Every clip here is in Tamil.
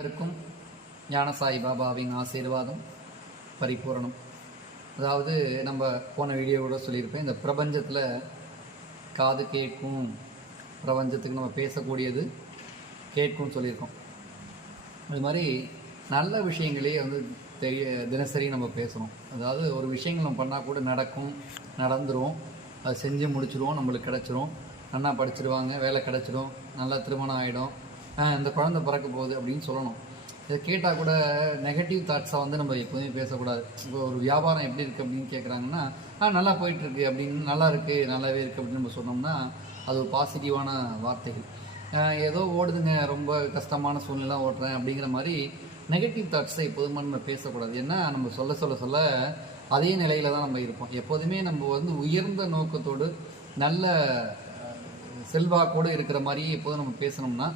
இருக்கும் ஞானசாய் பாபாவின் ஆசீர்வாதம் பரிபூரணம். அதாவது நம்ம போன வீடியோவோட சொல்லியிருப்பேன் இந்த பிரபஞ்சத்தில் காது கேட்கும் பிரபஞ்சத்துக்கு நம்ம பேசக்கூடியது கேட்கும்னு சொல்லியிருக்கோம். அது மாதிரி நல்ல விஷயங்களே வந்து தெரிய தினசரி நம்ம பேசுகிறோம் அதாவது ஒரு விஷயங்கள் நம்ம பண்ணால் கூட நடக்கும் நடந்துடும் அது செஞ்சு முடிச்சிடுவோம் நம்மளுக்கு கிடச்சிரும். நல்லா படிச்சிருவாங்க வேலை கிடச்சிரும் நல்லா திருமணம் ஆகிடும் இந்த குழந்தை பிறக்க போகுது அப்படின்னு சொல்லணும். இதை கேட்டால் கூட நெகட்டிவ் தாட்ஸை வந்து நம்ம எப்போதுமே பேசக்கூடாது. இப்போ ஒரு வியாபாரம் எப்படி இருக்குது அப்படின்னு கேட்குறாங்கன்னா ஆ நல்லா போயிட்டுருக்கு அப்படின்னு நல்லா இருக்குது நல்லாவே இருக்குது அப்படின்னு நம்ம சொன்னோம்னா அது ஒரு பாசிட்டிவான வார்த்தைகள். ஏதோ ஓடுதுங்க ரொம்ப கஷ்டமான சூழ்நிலை ஓட்டுறேன் அப்படிங்கிற மாதிரி நெகட்டிவ் தாட்ஸை எப்போதுமே நம்ம பேசக்கூடாது. ஏன்னா நம்ம சொல்ல சொல்ல சொல்ல அதே நிலையில தான் நம்ம இருப்போம். எப்போதுமே நம்ம வந்து உயர்ந்த நோக்கத்தோடு நல்ல செல்வாக்கோடு இருக்கிற மாதிரி எப்போதும் நம்ம பேசணும்னா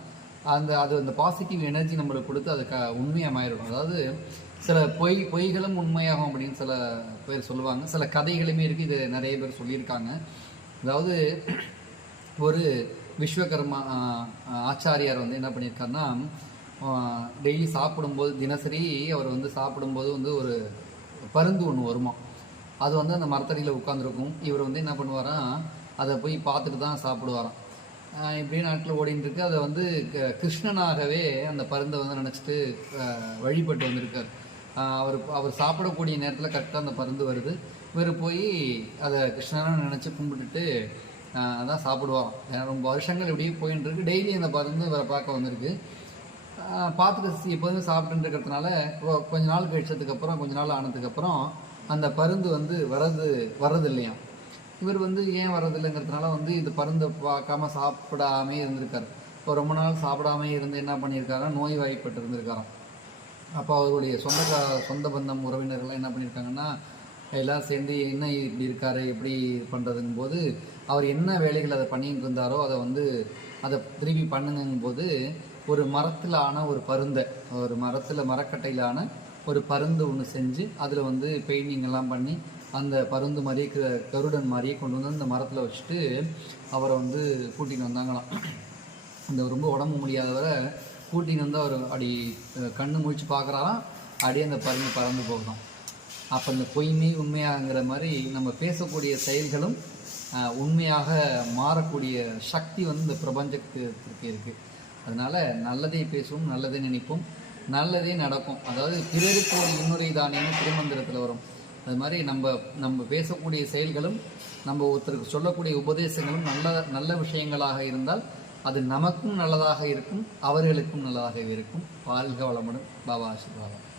அந்த அது அந்த பாசிட்டிவ் எனர்ஜி நம்மளுக்கு கொடுத்து அது க உண்மையமாயிடும் அதாவது சில பொய் பொய்களும் உண்மையாகும் அப்படின்னு சில பேர் சொல்லுவாங்க. சில கதைகளுமே இருக்குது இது நிறைய பேர் சொல்லியிருக்காங்க. அதாவது ஒரு விஸ்வகர்மா ஆச்சாரியார் வந்து என்ன பண்ணியிருக்காருன்னா டெய்லி சாப்பிடும்போது தினசரி அவர் வந்து சாப்பிடும்போது வந்து ஒரு பருந்து ஒன்று வருமா? அது வந்து அந்த மரத்தடியில் உட்காந்துருக்கும் இவர் வந்து என்ன பண்ணுவாராம் அதை போய் பார்த்துட்டு தான் சாப்பிடுவாராம். இப்படியே நாட்கள் ஓடிட்டு இருக்கு அதை வந்து க- கிருஷ்ணனாகவே அந்த பருந்தை வந்து நினச்சிட்டு வழிபட்டு வந்திருக்கார். அவர் அவர் சாப்பிடக்கூடிய நேரத்தில் கரெக்டாக அந்த பருந்து வருது. இவர் போய் அதை கிருஷ்ணனாக நினச்சி கும்பிட்டுட்டு தான் அதான் சாப்பிடுவான். ஏன்னா ரொம்ப வருஷங்கள் இப்படியே போயின்னு இருக்கு டெய்லி அந்த பருந்து இவரை பார்க்க வந்திருக்கு. பார்த்துட்டு சி- எப்போதுமே சாப்பிட்டுட்டு இருக்கிறதுனால கொஞ்ச நாள் கழிச்சதுக்கப்புறம் கொஞ்ச நாள் ஆனதுக்கப்புறம் அந்த பருந்து வந்து வரது வர்றது இல்லையாம் இவர் வந்து ஏன் வர்றதில்லைங்கிறதுனால வந்து இது பருந்தை பார்க்காம சாப்பிடாமே இருந்திருக்காரு. இப்போ ரொம்ப நாள் சாப்பிடாமே இருந்து என்ன பண்ணியிருக்காரு நோய் வாய்ப்பட்டு இருந்திருக்காராம். அப்போ அவருடைய சொந்த சொந்த பந்தம் உறவினர்கள்லாம் என்ன பண்ணியிருக்காங்கன்னா எல்லாம் சேர்ந்து என்ன இப்படி இருக்காரு எப்படி பண்ணுறதுங்கும் போது அவர் என்ன வேலைகள் அதை பண்ணிட்டு இருந்தாரோ அதை வந்து அதை திருப்பி பண்ணுங்கும் போது ஒரு மரத்தில் ஆன ஒரு பருந்தை ஒரு மரத்தில் மரக்கட்டையிலான ஒரு பருந்து ஒன்று செஞ்சு அதில் வந்து பெயிண்டிங் எல்லாம் பண்ணி அந்த பருந்து மாதிரியே க- கருடன் மாதிரியே கொண்டு வந்து அந்த மரத்தில் வச்சுட்டு அவரை வந்து கூட்டிகிட்டு வந்தாங்களாம். இந்த ரொம்ப உடம்பு முடியாதவரை கூட்டின்னு வந்து அவர் அப்படி கண்ணு முழிச்சு பார்க்குறாராம். அப்படியே அந்த பருந்து பறந்து போகணும் அப்போ இந்த பொய்மை உண்மையாங்கிற மாதிரி நம்ம பேசக்கூடிய செயல்களும் உண்மையாக மாறக்கூடிய சக்தி வந்து இந்த பிரபஞ்சத்துக்கு இருக்குது அதனால் நல்லதே பேசுவோம் நல்லதே நினைப்போம் நல்லதே நடக்கும். அதாவது பிறருக்கு ஒரு இன்னுரை தானியம் திருமந்திரத்தில் வரும். அது மாதிரி நம்ம நம்ம பேசக்கூடிய செயல்களும் நம்ம ஒருத்தருக்கு சொல்லக்கூடிய உபதேசங்களும் நல்ல நல்ல விஷயங்களாக இருந்தால் அது நமக்கும் நல்லதாக இருக்கும் அவர்களுக்கும் நல்லதாக இருக்கும். வாழ்க வளமுடன். பாபா ஆசீர்வாதம்.